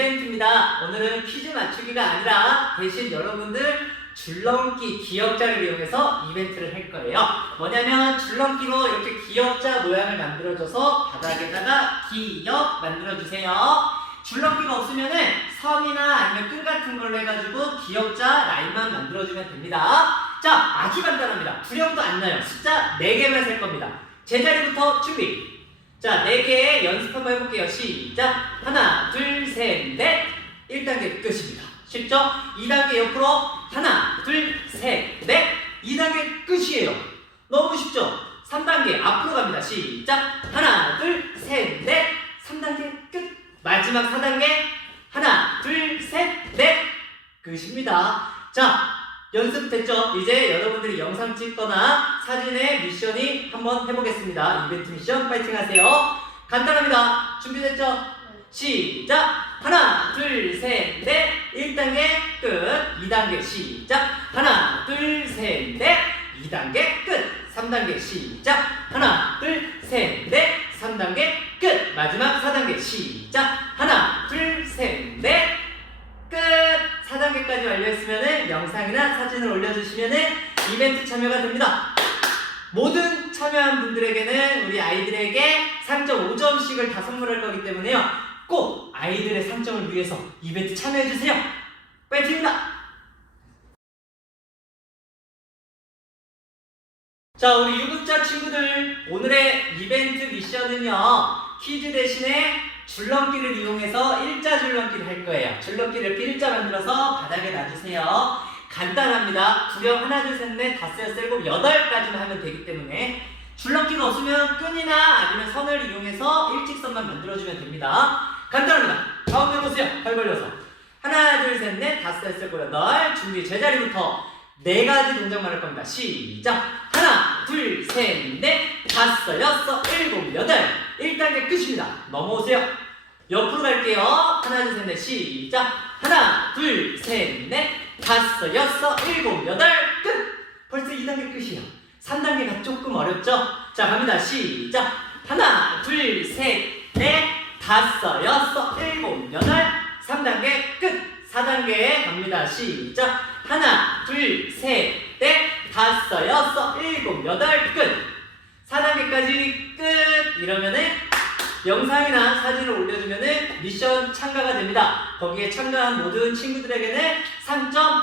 이벤트입니다. 오늘은 퀴즈 맞추기가 아니라 대신 여러분들 줄넘기 기억자를 이용해서 이벤트를 할 거예요. 뭐냐면 줄넘기로 이렇게 기억자 모양을 만들어줘서 바닥에다가 기억 만들어주세요. 줄넘기가 없으면은 선이나 아니면 끈 같은 걸로 해가지고 기억자 라인만 만들어주면 됩니다. 자, 아주 간단합니다. 두려움도 안 나요. 숫자 4개만 셀 겁니다. 제자리부터 준비. 자, 4개 연습 한번 해볼게요. 시작. 하나, 둘, 셋, 넷. 1단계 끝입니다. 쉽죠? 2단계 옆으로 하나, 둘, 셋, 넷. 2단계 끝이에요. 너무 쉽죠? 3단계 앞으로 갑니다. 시작. 하나, 둘, 셋, 넷. 3단계 끝. 마지막 4단계 하나, 둘, 셋, 넷. 끝입니다. 자, 연습됐죠? 이제 여러분들이 영상 찍거나 사진의 미션이 한번 해보겠습니다. 이벤트 미션 파이팅 하세요. 간단합니다. 준비됐죠? 시작! 하나, 둘, 셋, 넷. 1단계 끝. 2단계 시작. 하나, 둘, 셋, 넷. 2단계 끝. 3단계 시작. 하나, 둘, 셋, 넷. 3단계 끝. 마지막 4단계 시작. 하나, 둘, 셋, 넷. 끝! 4단계까지 완료했으면 영상이나 사진을 올려주시면 이벤트 참여가 됩니다. 모든 참여한 분들에게는 우리 아이들에게 상점 5점씩을 다 선물할 거기 때문에요. 꼭 아이들의 상점을 위해서 이벤트 참여해주세요. 파이팅입니다! 자, 우리 유급자 친구들, 오늘의 이벤트 미션은요, 퀴즈 대신에 줄넘기를 이용해서 일자 줄넘기를 할 거예요. 줄넘기를 일자 만들어서 바닥에 놔주세요. 간단합니다. 구령 하나, 둘, 셋, 넷, 다섯, 여섯, 일곱, 여덟까지만 하면 되기 때문에 줄넘기가 없으면 끈이나 아니면 선을 이용해서 일직선만 만들어주면 됩니다. 간단합니다. 가운데 보세요. 팔 벌려서. 하나, 둘, 셋, 넷, 다섯, 여섯, 일곱, 여덟. 준비 제자리부터 네 가지 동작만 할 겁니다. 시작. 하나, 둘, 셋, 넷, 다섯, 여섯, 일곱, 여덟. 1단계 끝입니다. 넘어오세요. 옆으로 갈게요. 하나, 둘, 셋, 넷, 시작. 하나, 둘, 셋, 넷, 다섯, 여섯, 일곱, 여덟. 끝. 벌써 2단계 끝이에요. 3단계가 조금 어렵죠? 자, 갑니다. 시작. 하나, 둘, 셋, 넷, 다섯, 여섯, 일곱, 여덟. 3단계 끝. 4단계 갑니다. 시작. 하나, 둘, 셋, 넷, 다섯, 여섯, 일곱, 여덟, 끝. 4단계까지 끝. 이러면은 영상이나 사진을 올려주면은 미션 참가가 됩니다. 거기에 참가한 모든 친구들에게는 상점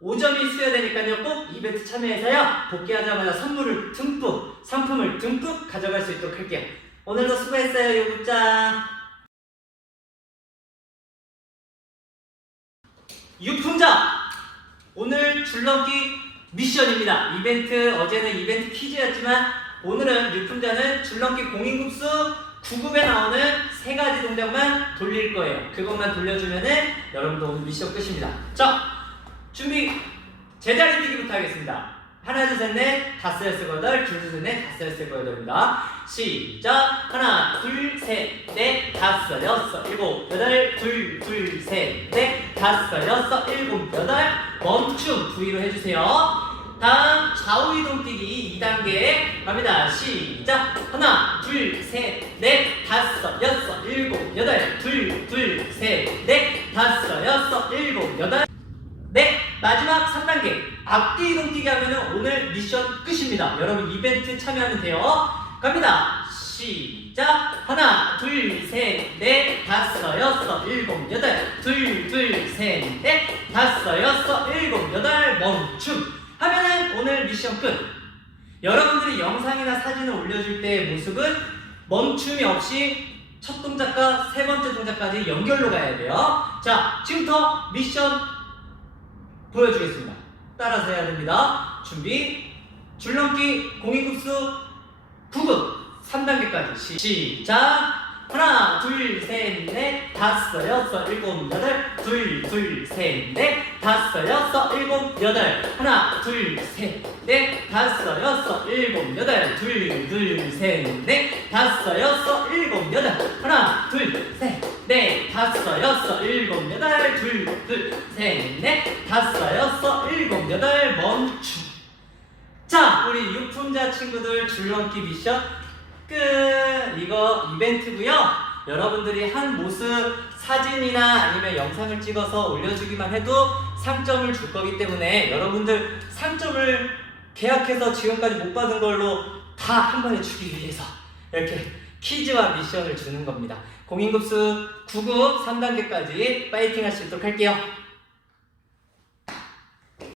5점이 수여되니까요. 꼭 이벤트 참여해서요. 복귀하자마자 선물을 듬뿍, 상품을 듬뿍 가져갈 수 있도록 할게요. 오늘도 수고했어요, 요구짱. 유품자! 오늘 줄넘기 미션입니다. 이벤트, 어제는 이벤트 퀴즈였지만 오늘은 유품자는 줄넘기 공인급수 9급에 나오는 세 가지 동작만 돌릴 거예요. 그것만 돌려주면은 여러분도 오늘 미션 끝입니다. 자, 준비! 제자리 뛰기부터 하겠습니다. 하나, 둘, 셋, 넷, 다섯, 여섯, 여덟, 둘, 셋, 넷, 다섯, 여섯, 여덟입니다. 시작! 하나, 둘, 셋, 넷, 다섯, 여섯, 일곱, 여덟, 둘, 둘, 셋, 넷, 다섯, 여섯, 일곱, 여덟, 멈춤 V로 해주세요. 다음 좌우 이동 뛰기 2단계 갑니다. 시작. 하나, 둘, 셋, 넷, 다섯, 여섯, 일곱, 여덟, 둘, 둘, 셋, 넷, 다섯, 여섯, 일곱, 여덟. 네, 마지막 3단계 앞뒤 이동 뛰기 하면은 오늘 미션 끝입니다. 여러분 이벤트 참여하면 돼요. 갑니다. 시작. 하나, 둘, 셋, 넷, 다섯, 여섯, 일곱, 여덟, 둘, 둘, 셋, 넷, 다섯, 여섯, 일곱, 여덟, 멈춤. 하면은 오늘 미션 끝. 여러분들이 영상이나 사진을 올려줄 때의 모습은 멈춤이 없이 첫 동작과 세 번째 동작까지 연결로 가야 돼요. 자, 지금부터 미션 보여주겠습니다. 따라서 해야 됩니다. 준비. 줄넘기 공인급수 9급 3단계까지 시작. 하나, 둘, 셋, 넷, 다섯, 여섯, 일곱, 여덟, 둘, 둘, 셋, 넷, 다섯, 여섯, 일곱, 여덟, 하나, 둘, 셋, 넷, 다섯, 여섯, 일곱, 여덟, 둘, 둘, 셋, 넷, 다섯, 여섯, 일곱, 여덟, 하나, 둘, 셋, 넷, 다섯, 여섯, 일곱, 여덟, 둘, 둘, 셋, 넷, 다섯, 여섯, 일곱, 여덟, 멈춤. 자, 우리 유품자 친구들 줄넘기 미션 끝! 이거 이벤트고요. 여러분들이 한 모습 사진이나 아니면 영상을 찍어서 올려주기만 해도 상점을 줄 거기 때문에 여러분들 상점을 계약해서 지금까지 못 받은 걸로 다 한 번에 주기 위해서 이렇게 퀴즈와 미션을 주는 겁니다. 공인급수 9급 3단계까지 파이팅 할 수 있도록 할게요.